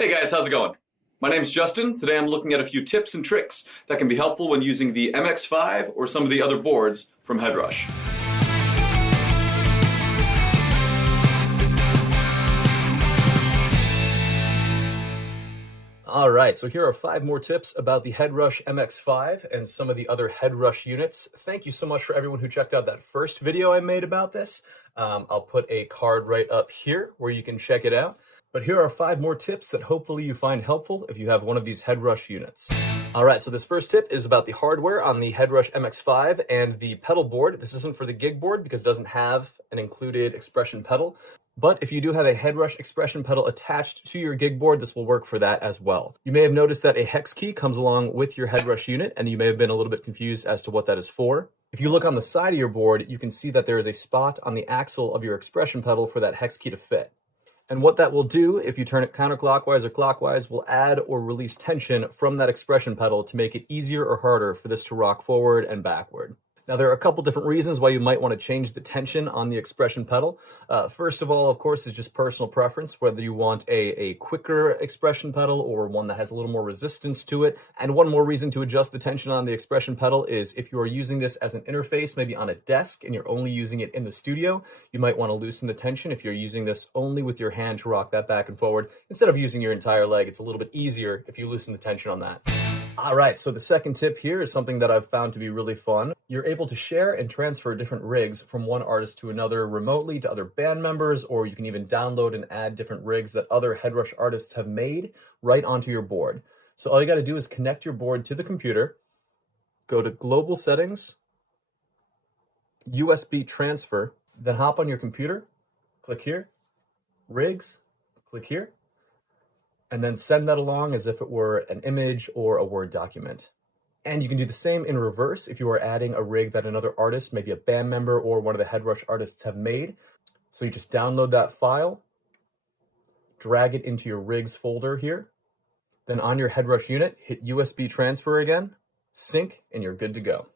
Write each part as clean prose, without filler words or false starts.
Hey guys, how's it going? My name's Justin. Today I'm looking at a few tips and tricks that can be helpful when using the MX5 or some of the other boards from HeadRush. Alright, so here are 5 more tips about the HeadRush MX5 and some of the other HeadRush units. Thank you so much for everyone who checked out that first video I made about this. I'll put a card right up here where you can check it out. But here are 5 more tips that hopefully you find helpful if you have one of these HeadRush units. Alright, so this first tip is about the hardware on the HeadRush MX5 and the pedal board. This isn't for the gig board because it doesn't have an included expression pedal. But if you do have a HeadRush expression pedal attached to your gig board, this will work for that as well. You may have noticed that a hex key comes along with your HeadRush unit, and you may have been a little bit confused as to what that is for. If you look on the side of your board, you can see that there is a spot on the axle of your expression pedal for that hex key to fit. And what that will do, if you turn it counterclockwise or clockwise, will add or release tension from that expression pedal to make it easier or harder for this to rock forward and backward. Now, there are a couple different reasons why you might want to change the tension on the expression pedal. First of all, of course, is just personal preference, whether you want a quicker expression pedal or one that has a little more resistance to it. And one more reason to adjust the tension on the expression pedal is if you are using this as an interface, maybe on a desk, and you're only using it in the studio, you might want to loosen the tension if you're using this only with your hand to rock that back and forward. Instead of using your entire leg, it's a little bit easier if you loosen the tension on that. All right, so the second tip here is something that I've found to be really fun. You're able to share and transfer different rigs from one artist to another remotely to other band members, or you can even download and add different rigs that other HeadRush artists have made right onto your board. So all you got to do is connect your board to the computer, go to Global Settings, USB Transfer, then hop on your computer, click here, Rigs, click here, and then send that along as if it were an image or a Word document. And you can do the same in reverse if you are adding a rig that another artist, maybe a band member or one of the HeadRush artists have made. So you just download that file, drag it into your rigs folder here. Then on your HeadRush unit, hit USB transfer again, sync, and you're good to go.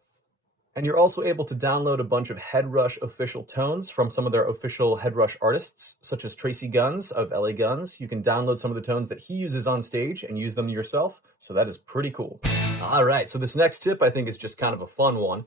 And you're also able to download a bunch of HeadRush official tones from some of their official HeadRush artists, such as Tracy Guns of LA Guns. You can download some of the tones that he uses on stage and use them yourself, so that is pretty cool. All right, so this next tip I think is just kind of a fun one.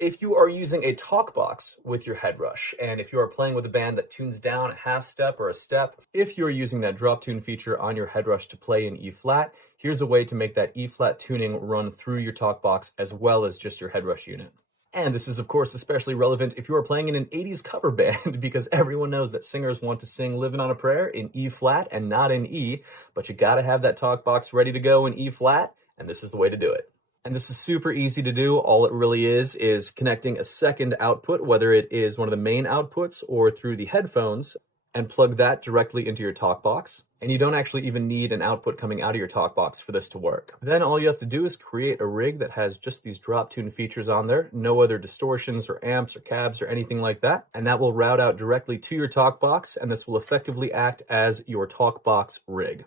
If you are using a talk box with your HeadRush, and if you are playing with a band that tunes down a half step or a step, if you are using that drop tune feature on your HeadRush to play in E flat, here's a way to make that E flat tuning run through your talk box as well as just your HeadRush unit. And this is, of course, especially relevant if you are playing in an 80s cover band, because everyone knows that singers want to sing Livin' on a Prayer in E flat and not in E, but you gotta have that talk box ready to go in E flat, and this is the way to do it. And this is super easy to do. All it really is connecting a second output, whether it is one of the main outputs or through the headphones, and plug that directly into your talk box. And you don't actually even need an output coming out of your talk box for this to work. Then all you have to do is create a rig that has just these drop tune features on there, no other distortions or amps or cabs or anything like that, and that will route out directly to your talk box, and this will effectively act as your talk box rig.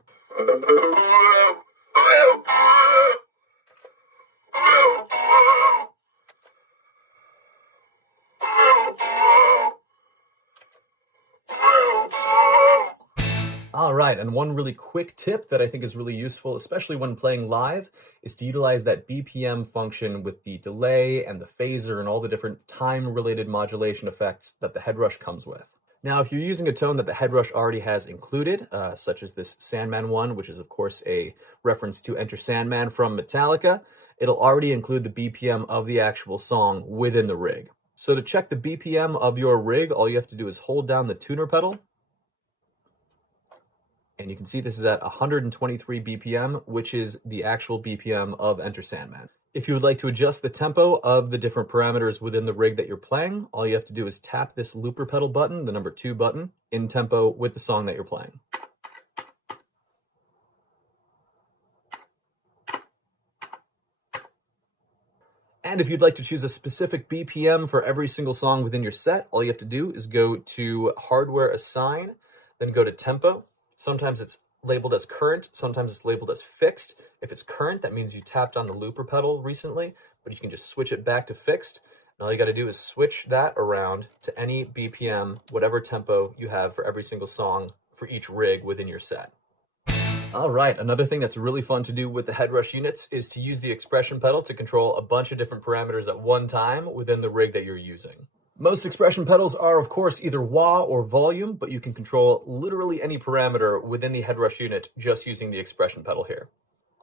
All right, and one really quick tip that I think is really useful, especially when playing live, is to utilize that BPM function with the delay and the phaser and all the different time-related modulation effects that the HeadRush comes with. Now, if you're using a tone that the HeadRush already has included, such as this Sandman one, which is of course a reference to Enter Sandman from Metallica, it'll already include the BPM of the actual song within the rig. So to check the BPM of your rig, all you have to do is hold down the tuner pedal, and you can see this is at 123 BPM, which is the actual BPM of Enter Sandman. If you would like to adjust the tempo of the different parameters within the rig that you're playing, all you have to do is tap this looper pedal button, the number 2 button, in tempo with the song that you're playing. And if you'd like to choose a specific BPM for every single song within your set, all you have to do is go to Hardware Assign, then go to Tempo. Sometimes it's labeled as current, sometimes it's labeled as fixed. If it's current, that means you tapped on the looper pedal recently, but you can just switch it back to fixed. And all you gotta do is switch that around to any BPM, whatever tempo you have for every single song for each rig within your set. All right, another thing that's really fun to do with the HeadRush units is to use the expression pedal to control a bunch of different parameters at one time within the rig that you're using. Most expression pedals are, of course, either wah or volume, but you can control literally any parameter within the HeadRush unit just using the expression pedal here.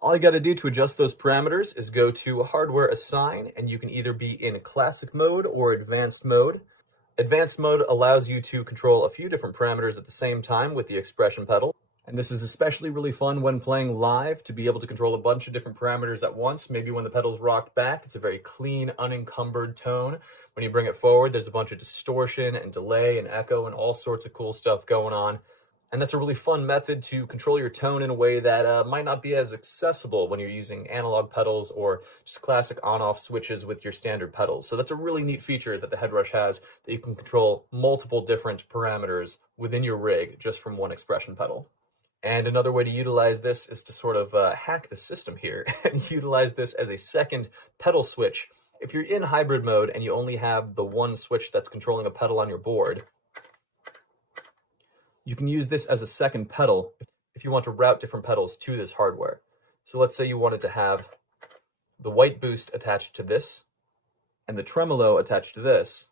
All you got to do to adjust those parameters is go to Hardware Assign, and you can either be in Classic mode or Advanced mode. Advanced mode allows you to control a few different parameters at the same time with the expression pedal. And this is especially really fun when playing live, to be able to control a bunch of different parameters at once. Maybe when the pedal's rocked back, it's a very clean, unencumbered tone. When you bring it forward, there's a bunch of distortion and delay and echo and all sorts of cool stuff going on. And that's a really fun method to control your tone in a way that might not be as accessible when you're using analog pedals or just classic on-off switches with your standard pedals. So that's a really neat feature that the HeadRush has, that you can control multiple different parameters within your rig just from one expression pedal. And another way to utilize this is to sort of hack the system here and utilize this as a second pedal switch. If you're in hybrid mode and you only have the one switch that's controlling a pedal on your board, you can use this as a second pedal if you want to route different pedals to this hardware. So let's say you wanted to have the white boost attached to this and the tremolo attached to this.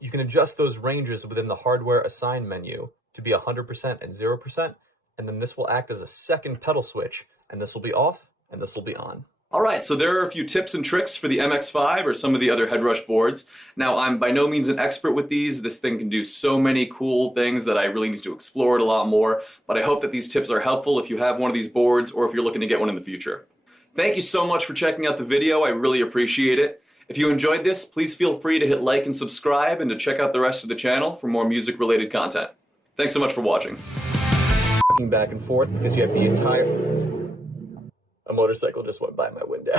You can adjust those ranges within the Hardware Assign menu to be 100% and 0%, and then this will act as a second pedal switch, and this will be off and this will be on. All right, so there are a few tips and tricks for the MX5 or some of the other HeadRush boards. Now, I'm by no means an expert with these. This thing can do so many cool things that I really need to explore it a lot more, but I hope that these tips are helpful if you have one of these boards or if you're looking to get one in the future. Thank you so much for checking out the video. I really appreciate it. If you enjoyed this, please feel free to hit like and subscribe and to check out the rest of the channel for more music-related content. Thanks so much for watching. Back and forth because you have the entire... A motorcycle just went by my window.